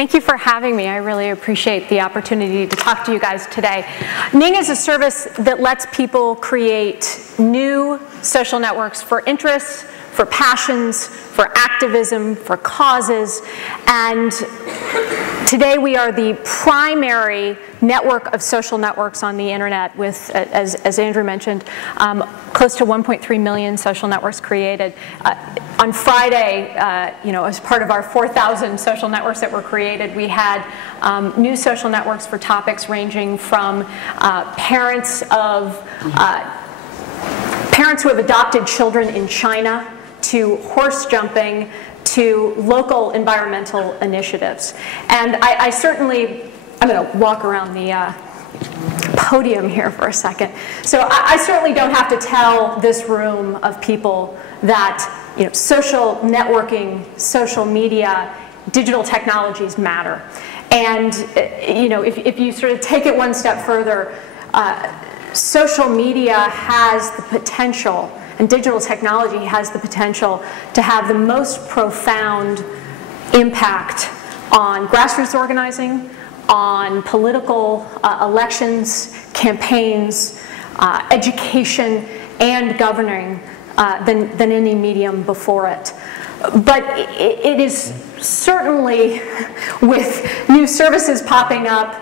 Thank you for having me. I really appreciate the opportunity to talk to you guys today. Ning is a service that lets people create new social networks for interests, for passions, for activism, for causes, and today we are the primary network of social networks on the internet with, as Andrew mentioned, close to 1.3 million social networks created. On Friday, as part of our 4,000 social networks that were created, we had new social networks for topics ranging from parents who have adopted children in China, to horse jumping, to local environmental initiatives. And I'm going to walk around the podium here for a second. So I certainly don't have to tell this room of people that social networking, social media, digital technologies matter. And if you sort of take it one step further, social media has the potential, and digital technology has the potential to have the most profound impact on grassroots organizing, on political elections, campaigns, education, and governing than any medium before it. But it is certainly, with new services popping up,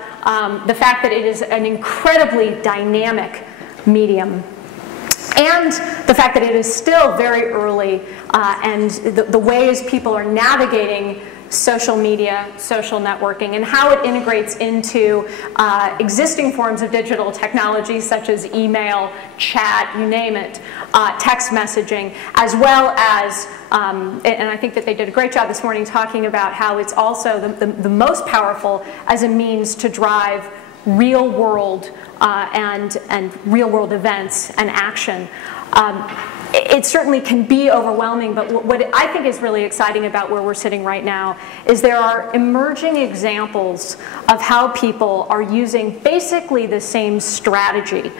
the fact that it is an incredibly dynamic medium, and the fact that it is still very early, and the ways people are navigating social media, social networking, and how it integrates into existing forms of digital technology such as email, chat, you name it, text messaging, as well as, and I think that they did a great job this morning talking about how it's also the most powerful as a means to drive real world and real world events and action. It certainly can be overwhelming, but what I think is really exciting about where we're sitting right now is there are emerging examples of how people are using basically the same strategy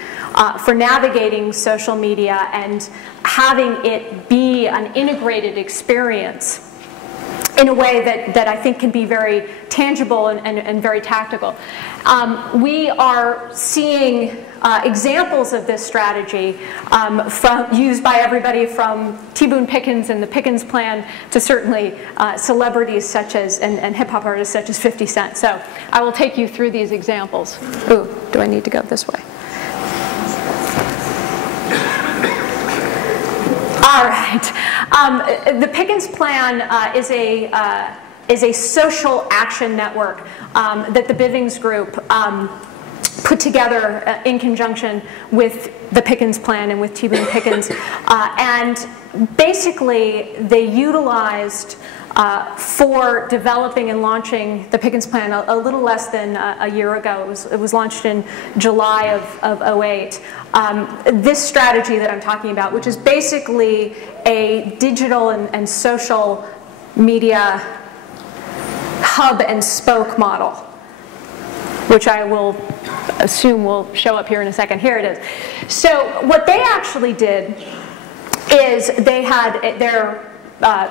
for navigating social media and having it be an integrated experience in a way that I think can be very tangible and very tactical. We are seeing examples of this strategy used by everybody from T. Boone Pickens and the Pickens Plan to certainly celebrities such as, and hip-hop artists such as 50 Cent. So I will take you through these examples. Ooh, do I need to go this way? All right. The Pickens Plan is a social action network that the Bivens Group put together in conjunction with the Pickens Plan and with T. Boone Pickens. And basically, they utilized for developing and launching the Pickens Plan a little less than a year ago. It was launched in July of 08. This strategy that I'm talking about, which is basically a digital and social media hub and spoke model, which I will assume will show up here in a second. Here it is. So what they actually did is they had their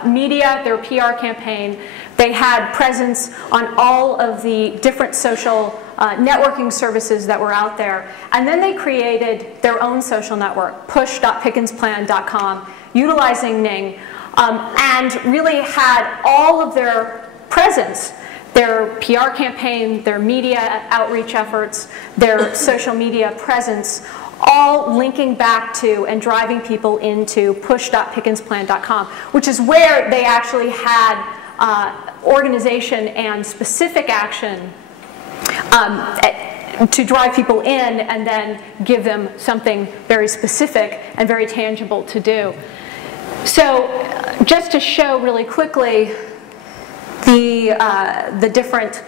media, their PR campaign. They had presence on all of the different social networking services that were out there. And then they created their own social network, push.pickensplan.com, utilizing Ning, and really had all of their presence, their PR campaign, their media outreach efforts, their social media presence, all linking back to and driving people into push.pickensplan.com, which is where they actually had organization and specific action to drive people in and then give them something very specific and very tangible to do. So just to show really quickly the different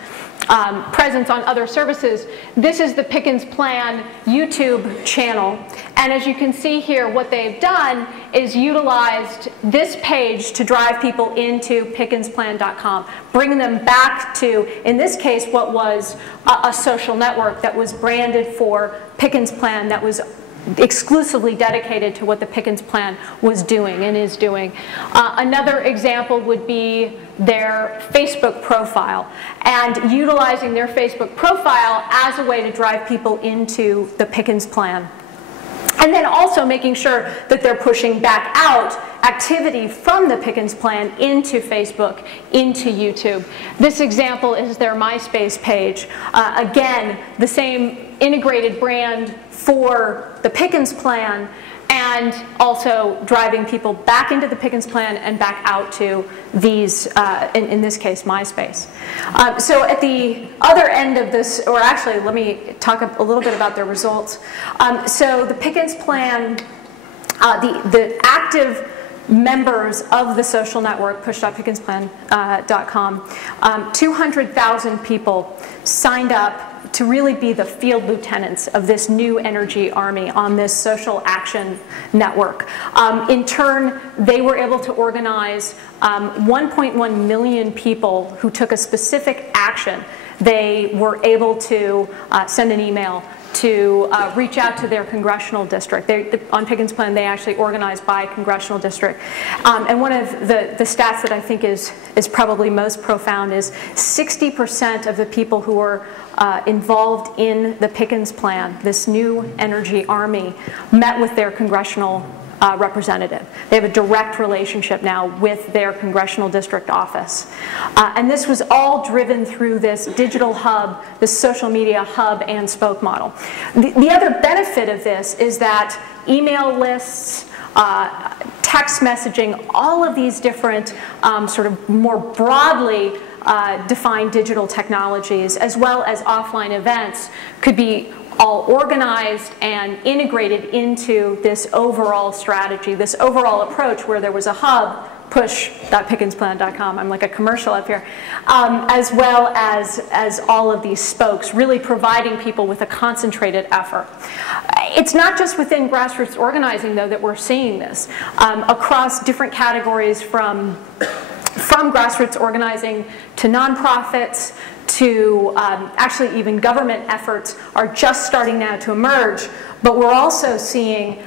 presence on other services, this is the Pickens Plan YouTube channel. And as you can see here, what they've done is utilized this page to drive people into pickensplan.com, bringing them back to, in this case, what was a social network that was branded for Pickens Plan, that was exclusively dedicated to what the Pickens Plan was doing and is doing. Another example would be their Facebook profile, and utilizing their Facebook profile as a way to drive people into the Pickens Plan. And then also making sure that they're pushing back out activity from the Pickens Plan into Facebook, into YouTube. This example is their MySpace page. Again, the same integrated brand for the Pickens Plan, and also driving people back into the Pickens Plan and back out to these, in this case, MySpace. So at the other end of this, or actually let me talk a little bit about their results. So the Pickens Plan, the active members of the social network, push.pickensplan.com, 200,000 people signed up to really be the field lieutenants of this new energy army on this social action network. In turn, they were able to organize 1.1 million people who took a specific action. They were able to send an email, to reach out to their congressional district. On Pickens Plan, they actually organized by congressional district. And one of the stats that I think is probably most profound is 60% of the people who were involved in the Pickens Plan, this new energy army, met with their congressional representative. They have a direct relationship now with their congressional district office. And this was all driven through this digital hub, this social media hub and spoke model. The other benefit of this is that email lists, text messaging, all of these different sort of more broadly defined digital technologies, as well as offline events, could be all organized and integrated into this overall strategy, this overall approach where there was a hub, push.pickensplan.com, I'm like a commercial up here, as well as all of these spokes, really providing people with a concentrated effort. It's not just within grassroots organizing, though, that we're seeing this. Across different categories from grassroots organizing to nonprofits, to actually even government efforts are just starting now to emerge. But we're also seeing,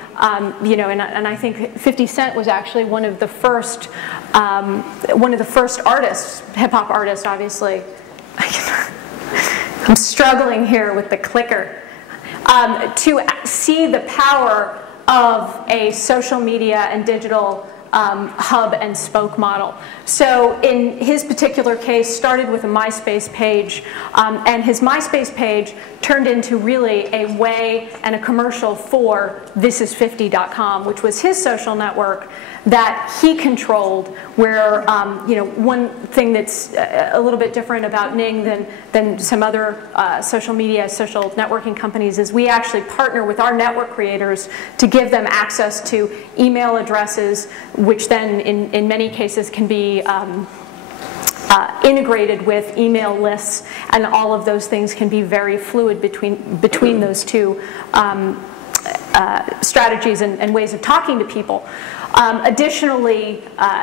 you know, and I think 50 Cent was actually one of the first artists, hip hop artists, obviously. I'm struggling here with the clicker. To see the power of a social media and digital hub and spoke model. So in his particular case, started with a MySpace page, and his MySpace page turned into really a way and a commercial for thisis50.com, which was his social network that he controlled, where, you know, one thing that's a little bit different about Ning than some other social media, social networking companies is we actually partner with our network creators to give them access to email addresses, which then in many cases can be integrated with email lists, and all of those things can be very fluid between those two strategies and ways of talking to people. Additionally,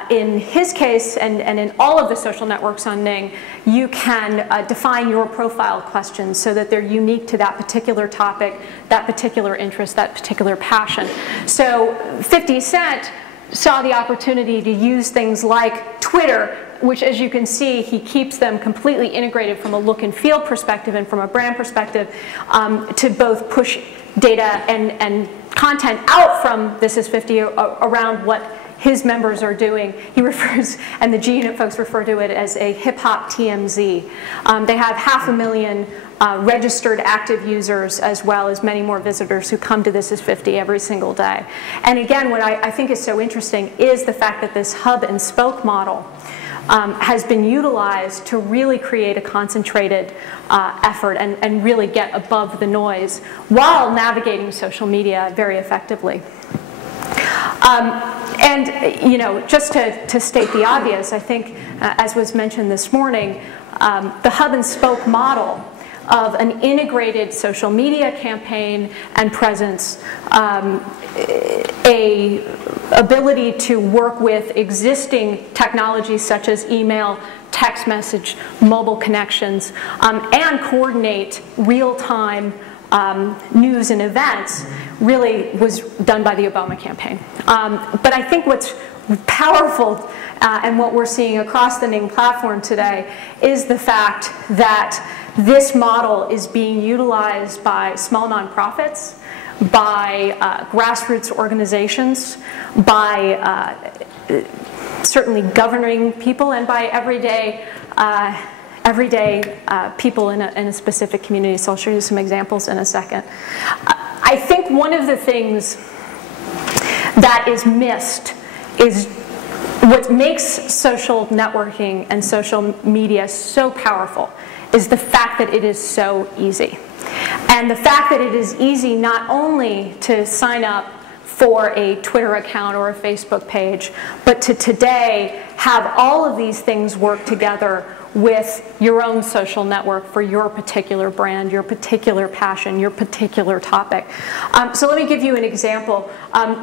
in his case and in all of the social networks on Ning, you can define your profile questions so that they're unique to that particular topic, that particular interest, that particular passion. So 50 Cent saw the opportunity to use things like Twitter, which, as you can see, he keeps them completely integrated from a look and feel perspective and from a brand perspective, to both push data and content out from Thisis50 around what his members are doing. He refers, and the G-Unit folks refer to it as a hip-hop TMZ. They have 500,000 registered active users, as well as many more visitors who come to Thisis50 every single day. And again, what I think is so interesting is the fact that this hub and spoke model has been utilized to really create a concentrated effort and really get above the noise while navigating social media very effectively. And you know, just to state the obvious, I think, as was mentioned this morning, the hub and spoke model of an integrated social media campaign and presence, a ability to work with existing technologies such as email, text message, mobile connections, and coordinate real-time news and events really was done by the Obama campaign. But I think what's powerful and what we're seeing across the Ning platform today is the fact that this model is being utilized by small nonprofits, by grassroots organizations, by certainly governing people, and by everyday people in a specific community. So I'll show you some examples in a second. I think one of the things that is missed is what makes social networking and social media so powerful is the fact that it is so easy. And the fact that it is easy not only to sign up for a Twitter account or a Facebook page, but to today have all of these things work together with your own social network for your particular brand, your particular passion, your particular topic. So let me give you an example.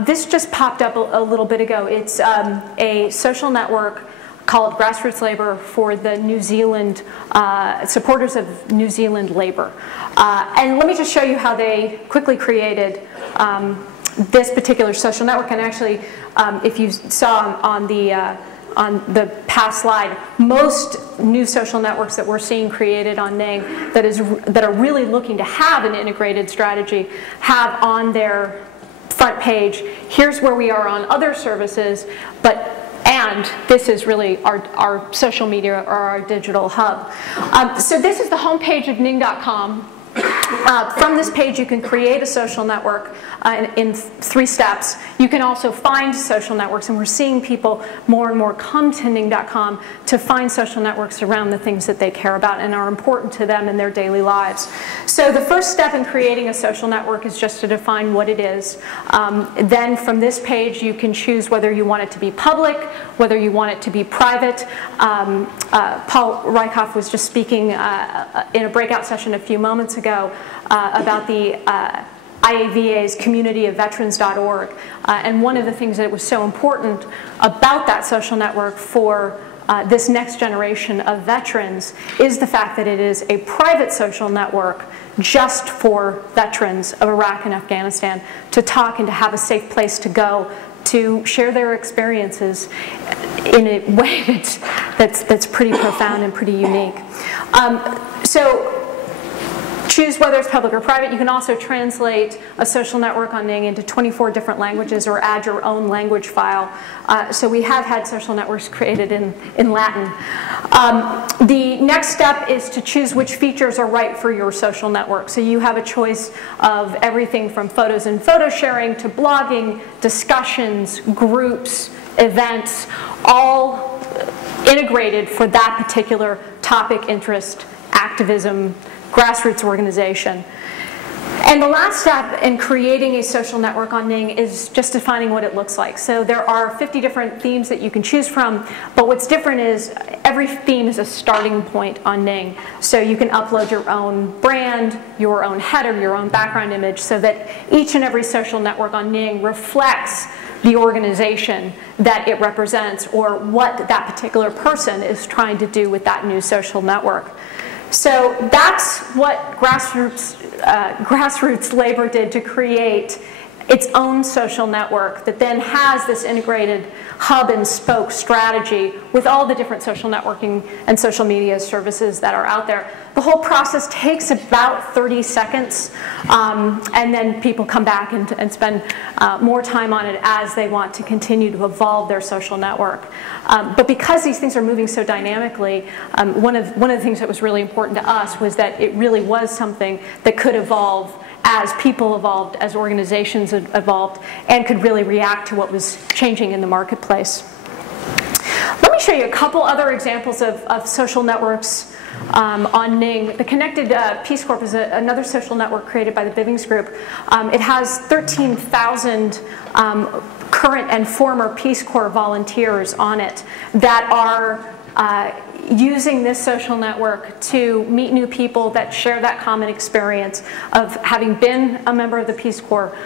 This just popped up a little bit ago. It's a social network called Grassroots Labour for the New Zealand, supporters of New Zealand Labour. And let me just show you how they quickly created this particular social network. And actually, if you saw on the past slide, most new social networks that we're seeing created on Ning that are really looking to have an integrated strategy have on their front page, here's where we are on other services, and this is really our social media or our digital hub. So this is the homepage of Ning.com. From this page, you can create a social network in 3 steps. You can also find social networks, and we're seeing people more and more come to Ning.com to find social networks around the things that they care about and are important to them in their daily lives. So the first step in creating a social network is just to define what it is. Then from this page, you can choose whether you want it to be public, whether you want it to be private. Paul Rieckhoff was just speaking in a breakout session a few moments ago about the IAVA's communityofveterans.org. And one of the things that was so important about that social network for this next generation of veterans is the fact that it is a private social network just for veterans of Iraq and Afghanistan to talk and to have a safe place to go to share their experiences in a way that's pretty profound and pretty unique. So choose whether it's public or private. You can also translate a social network on Ning into 24 different languages or add your own language file. So we have had social networks created in Latin. The next step is to choose which features are right for your social network. So you have a choice of everything from photos and photo sharing to blogging, discussions, groups, events, all integrated for that particular topic, interest, activism, grassroots organization. And the last step in creating a social network on Ning is just defining what it looks like. So there are 50 different themes that you can choose from, but what's different is every theme is a starting point on Ning. So you can upload your own brand, your own header, your own background image, so that each and every social network on Ning reflects the organization that it represents or what that particular person is trying to do with that new social network. So that's what Grassroots Labour did to create its own social network that then has this integrated hub and spoke strategy with all the different social networking and social media services that are out there. The whole process takes about 30 seconds, and then people come back and spend more time on it as they want to continue to evolve their social network. But because these things are moving so dynamically, one of the things that was really important to us was that it really was something that could evolve as people evolved, as organizations evolved, and could really react to what was changing in the marketplace. Let me show you a couple other examples of social networks on Ning. The Connected Peace Corps is another social network created by the Bivings Group. It has 13,000 current and former Peace Corps volunteers on it that are using this social network to meet new people that share that common experience of having been a member of the Peace Corps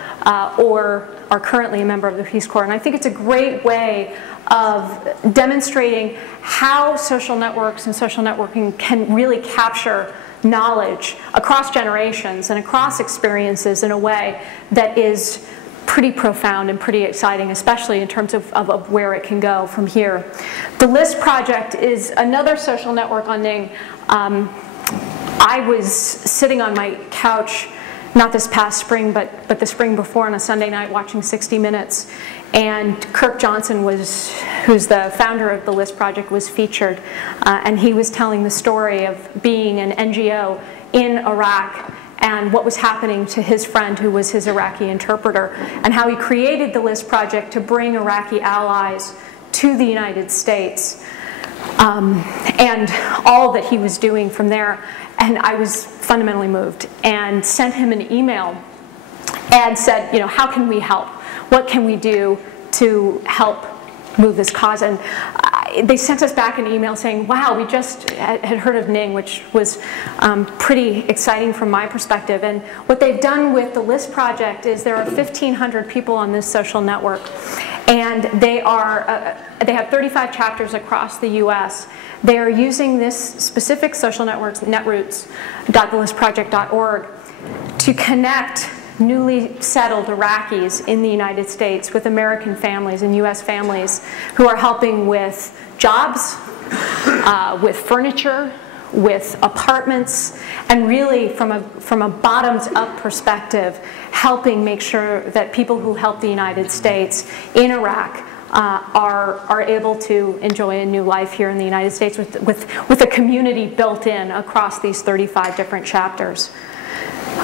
or are currently a member of the Peace Corps. And I think it's a great way of demonstrating how social networks and social networking can really capture knowledge across generations and across experiences in a way that is pretty profound and pretty exciting, especially in terms of where it can go from here. The LIST project is another social network on Ning. I was sitting on my couch, not this past spring, but the spring before, on a Sunday night watching 60 Minutes, and Kirk Johnson, who's the founder of the LIST project, was featured, and he was telling the story of being an NGO in Iraq and what was happening to his friend who was his Iraqi interpreter, and how he created the LIST project to bring Iraqi allies to the United States, and all that he was doing from there. And I was fundamentally moved and sent him an email and said, how can we help? What can we do to help move this cause? And they sent us back an email saying, wow, we just had heard of Ning, which was pretty exciting from my perspective. And what they've done with the LIST project is there are 1,500 people on this social network. And they have 35 chapters across the US. They are using this specific social networks, netroots.thelistproject.org, to connect newly settled Iraqis in the United States with American families and US families who are helping with jobs, with furniture, with apartments, and really from a bottoms-up perspective, helping make sure that people who help the United States in Iraq are able to enjoy a new life here in the United States with a community built in across these 35 different chapters.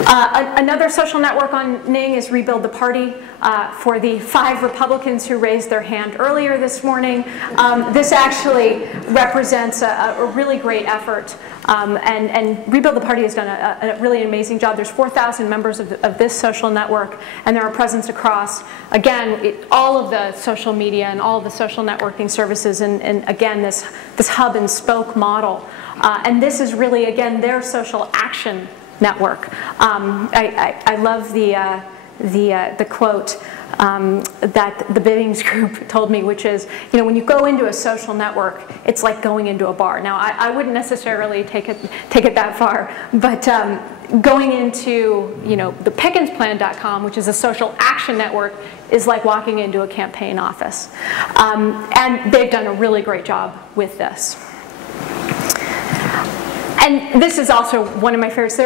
Another social network on Ning is Rebuild the Party. For the 5 Republicans who raised their hand earlier this morning, this actually represents a really great effort. And Rebuild the Party has done a really amazing job. There's 4,000 members of this social network, and there are presence across, again, all of the social media and all of the social networking services, and again, this hub and spoke model. And this is really, again, their social action network. I love the quote that the Biddings group told me, which is, when you go into a social network, it's like going into a bar. Now, I wouldn't necessarily take it that far, but going into, the PickensPlan.com, which is a social action network, is like walking into a campaign office. And they've done a really great job with this. And this is also one of my favorites.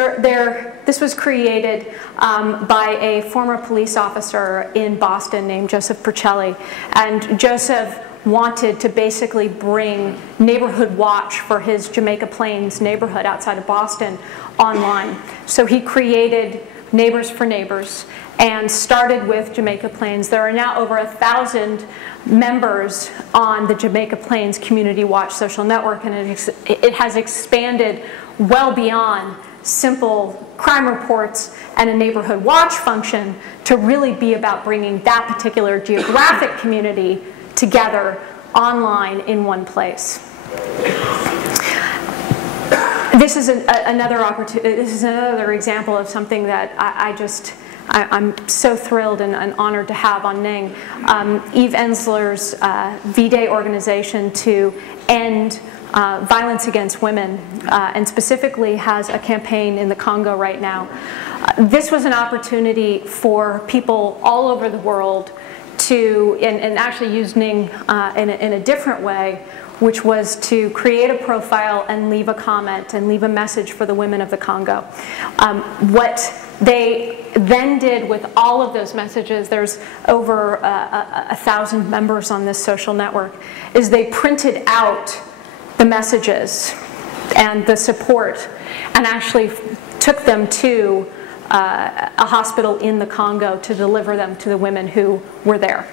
This was created by a former police officer in Boston named Joseph Percelli. And Joseph wanted to basically bring Neighborhood Watch for his Jamaica Plains neighborhood outside of Boston online. So he created Neighbors for Neighbors and started with Jamaica Plains. There are now over 1,000 members on the Jamaica Plains Community Watch social network, and it has expanded well beyond simple crime reports and a neighborhood watch function to really be about bringing that particular geographic community together online in one place. This is another opportunity. This is another example of something that I'm so thrilled and honored to have on Ning. Eve Ensler's V-Day organization to end violence against women, and specifically has a campaign in the Congo right now. This was an opportunity for people all over the world to, and actually use Ning in a different way, which was to create a profile and leave a comment and leave a message for the women of the Congo. What they then did with all of those messages, there's over 1,000 members on this social network, is they printed out the messages and the support and actually took them to a hospital in the Congo to deliver them to the women who were there.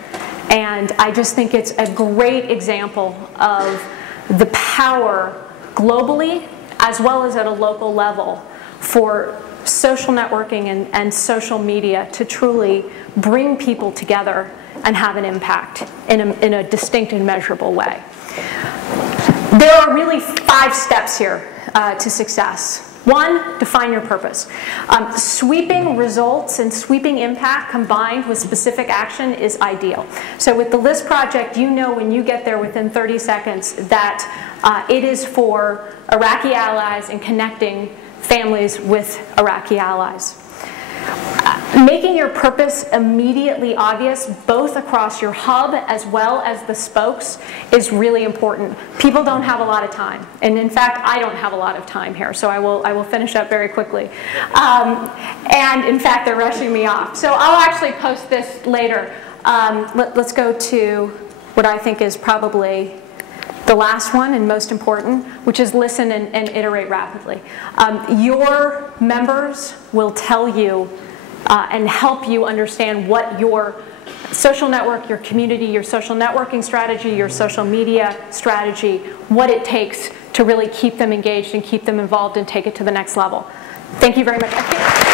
And I just think it's a great example of the power globally as well as at a local level for social networking and social media to truly bring people together and have an impact in a distinct and measurable way. There are really 5 steps here to success. One, define your purpose. Sweeping results and sweeping impact combined with specific action is ideal. So with the LIST project, you know when you get there within 30 seconds that it is for Iraqi allies and connecting families with Iraqi allies. Making your purpose immediately obvious, both across your hub as well as the spokes, is really important. People don't have a lot of time, and in fact, I don't have a lot of time here, so I will finish up very quickly. And in fact, they're rushing me off. So I'll actually post this later. Let's go to what I think is probably the last one and most important, which is listen and iterate rapidly. Your members will tell you and help you understand what your social network, your community, your social networking strategy, your social media strategy, what it takes to really keep them engaged and keep them involved and take it to the next level. Thank you very much.